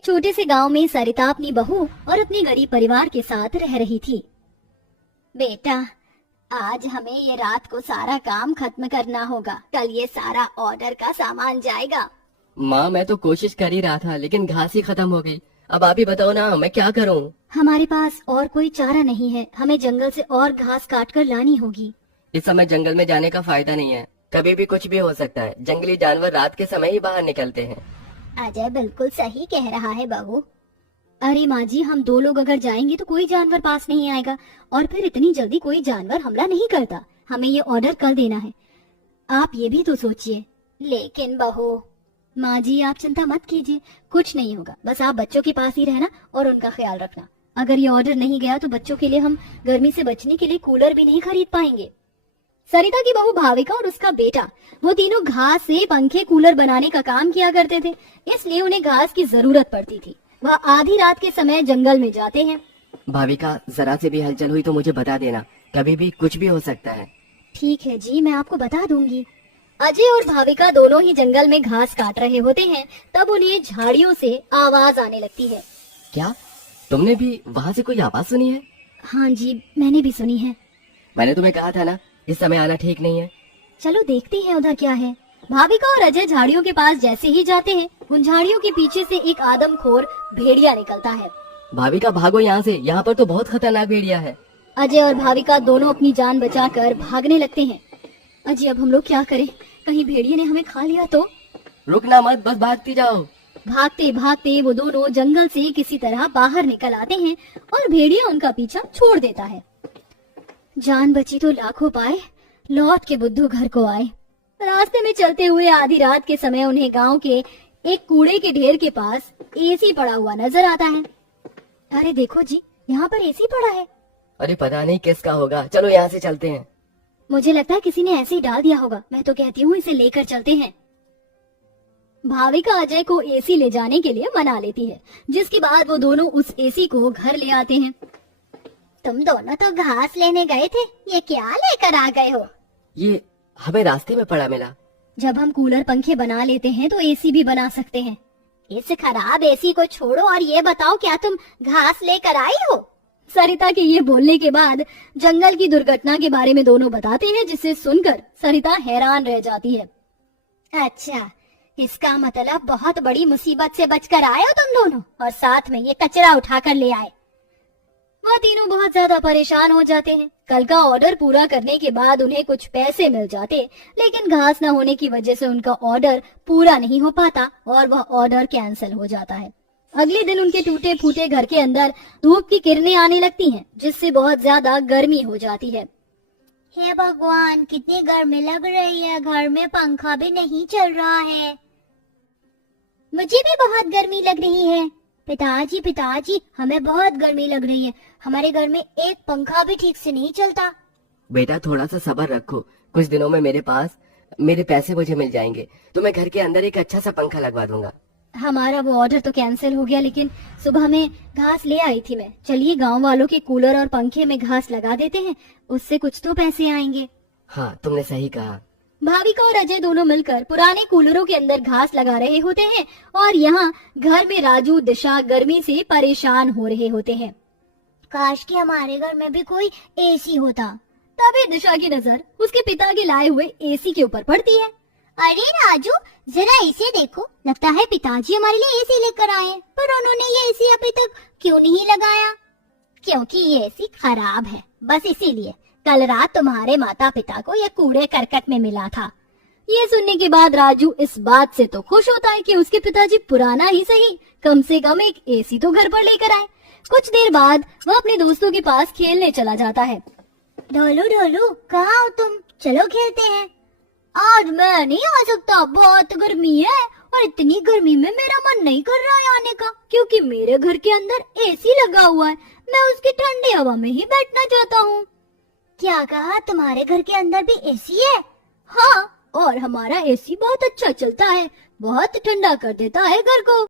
एक छोटे से गांव में सरिता अपनी बहू और अपने गरीब परिवार के साथ रह रही थी। बेटा, आज हमें ये रात को सारा काम खत्म करना होगा, कल ये सारा ऑर्डर का सामान जाएगा। माँ, मैं तो कोशिश कर ही रहा था लेकिन घास ही खत्म हो गई। अब आप ही बताओ ना, मैं क्या करूँ? हमारे पास और कोई चारा नहीं है, हमें जंगल से और घास काट कर लानी होगी। इस समय जंगल में जाने का फायदा नहीं है, कभी भी कुछ भी हो सकता है। जंगली जानवर रात के समय ही बाहर निकलते हैं। अजय बिल्कुल सही कह रहा है बहू। अरे माँ जी, हम 2 लोग अगर जाएंगे तो कोई जानवर पास नहीं आएगा, और फिर इतनी जल्दी कोई जानवर हमला नहीं करता। हमें ये ऑर्डर कल देना है, आप ये भी तो सोचिए। लेकिन बहू। माँ जी, आप चिंता मत कीजिए, कुछ नहीं होगा। बस आप बच्चों के पास ही रहना और उनका ख्याल रखना। अगर ये ऑर्डर नहीं गया तो बच्चों के लिए हम गर्मी से बचने के लिए कूलर भी नहीं खरीद पाएंगे। सरिता की बहू भाविका और उसका बेटा, वो तीनों घास से पंखे कूलर बनाने का काम किया करते थे, इसलिए उन्हें घास की जरूरत पड़ती थी। वह आधी रात के समय जंगल में जाते हैं। भाविका, जरा से भी हलचल हुई तो मुझे बता देना, कभी भी कुछ भी हो सकता है। ठीक है जी, मैं आपको बता दूंगी। अजय और भाविका दोनों ही जंगल में घास काट रहे होते हैं, तब उन्हें झाड़ियों से आवाज आने लगती है। क्या तुमने भी वहाँ से कोई आवाज सुनी है? हाँ जी, मैंने भी सुनी है। मैंने तुम्हें कहा था ना, इस समय आना ठीक नहीं है। चलो देखते हैं उधर क्या है। भाविका और अजय झाड़ियों के पास जैसे ही जाते हैं, उन झाड़ियों के पीछे से एक आदमखोर भेड़िया निकलता है। भाविका, भागो यहाँ से, यहाँ पर तो बहुत खतरनाक भेड़िया है। अजय और भाविका दोनों अपनी जान बचाकर भागने लगते हैं। अजय, अब हम लोग क्या करें? कहीं भेड़िए ने हमें खा लिया तो? रुकना मत, बस भागती जाओ। भागते भागते वो दोनों जंगल से किसी तरह बाहर निकल आते हैं और भेड़िया उनका पीछा छोड़ देता है। जान बची तो लाखों पाए, लौट के बुद्धू घर को आए। रास्ते में चलते हुए आधी रात के समय उन्हें गांव के एक कूड़े के ढेर के पास एसी पड़ा हुआ नजर आता है। अरे देखो जी, यहाँ पर एसी पड़ा है। अरे पता नहीं किसका होगा, चलो यहाँ से चलते हैं। मुझे लगता है किसी ने ऐसे ही डाल दिया होगा। मैं तो कहती हूँ इसे लेकर चलते हैं। भाविका अजय को एसी ले जाने के लिए मना लेती है, जिसके बाद वो दोनों उस एसी को घर ले आते हैं। तुम दोनों तो घास लेने गए थे, ये क्या लेकर आ गए हो? ये हमें रास्ते में पड़ा मिला। जब हम कूलर पंखे बना लेते हैं तो एसी भी बना सकते हैं। इस खराब एसी को छोड़ो और ये बताओ, क्या तुम घास लेकर आई हो? सरिता के ये बोलने के बाद जंगल की दुर्घटना के बारे में दोनों बताते हैं, जिसे सुनकर सरिता हैरान रह जाती है। अच्छा, इसका मतलब बहुत बड़ी मुसीबत से बचकर आए हो तुम दोनों, और साथ में ये कचरा उठाकर ले आए। वह तीनों बहुत ज्यादा परेशान हो जाते हैं। कल का ऑर्डर पूरा करने के बाद उन्हें कुछ पैसे मिल जाते, लेकिन घास न होने की वजह से उनका ऑर्डर पूरा नहीं हो पाता और वह ऑर्डर कैंसिल हो जाता है। अगले दिन उनके टूटे फूटे घर के अंदर धूप की किरणें आने लगती हैं, जिससे बहुत ज्यादा गर्मी हो जाती है। हे भगवान, कितनी गर्मी लग रही है, घर में पंखा भी नहीं चल रहा है। मुझे भी बहुत गर्मी लग रही है। पिताजी पिताजी, हमें बहुत गर्मी लग रही है, हमारे घर में एक पंखा भी ठीक से नहीं चलता। बेटा, थोड़ा सा सब्र रखो, कुछ दिनों में मेरे पैसे मुझे मिल जाएंगे, तो मैं घर के अंदर एक अच्छा सा पंखा लगवा दूंगा। हमारा वो ऑर्डर तो कैंसिल हो गया, लेकिन सुबह में घास ले आई थी मैं। चलिए गांव वालों के कूलर और पंखे में घास लगा देते हैं, उससे कुछ तो पैसे आएंगे। हाँ, तुमने सही कहा। भाविका और अजय दोनों मिलकर पुराने कूलरों के अंदर घास लगा रहे होते हैं और यहाँ घर में राजू दिशा गर्मी से परेशान हो रहे होते हैं। काश कि हमारे घर में भी कोई एसी होता। तभी दिशा की नजर उसके पिता के लाए हुए एसी के ऊपर पड़ती है। अरे राजू, जरा इसे देखो, लगता है पिताजी हमारे लिए एसी लेकर आए हैं, पर उन्होंने ये एसी अभी तक क्यों नहीं लगाया? क्योंकि ये एसी खराब है, बस इसीलिए। कल रात तुम्हारे माता पिता को ये कूड़े करकट में मिला था। ये सुनने के बाद राजू इस बात से तो खुश होता है कि उसके पिताजी पुराना ही सही, कम से कम एक एसी तो घर पर लेकर आए। कुछ देर बाद वह अपने दोस्तों के पास खेलने चला जाता है। ढोलू ढोलू, कहाँ हो तुम? चलो खेलते हैं। आज मैं नहीं आ सकता, बहुत गर्मी है, और इतनी गर्मी में मेरा मन नहीं कर रहा है आने का, क्योंकि मेरे घर के अंदर एसी लगा हुआ है। मैं उसकी ठंडी हवा में ही बैठना चाहता हूँ। क्या कहा? तुम्हारे घर के अंदर भी एसी है? हाँ, और हमारा एसी बहुत अच्छा चलता है, बहुत ठंडा कर देता है घर को।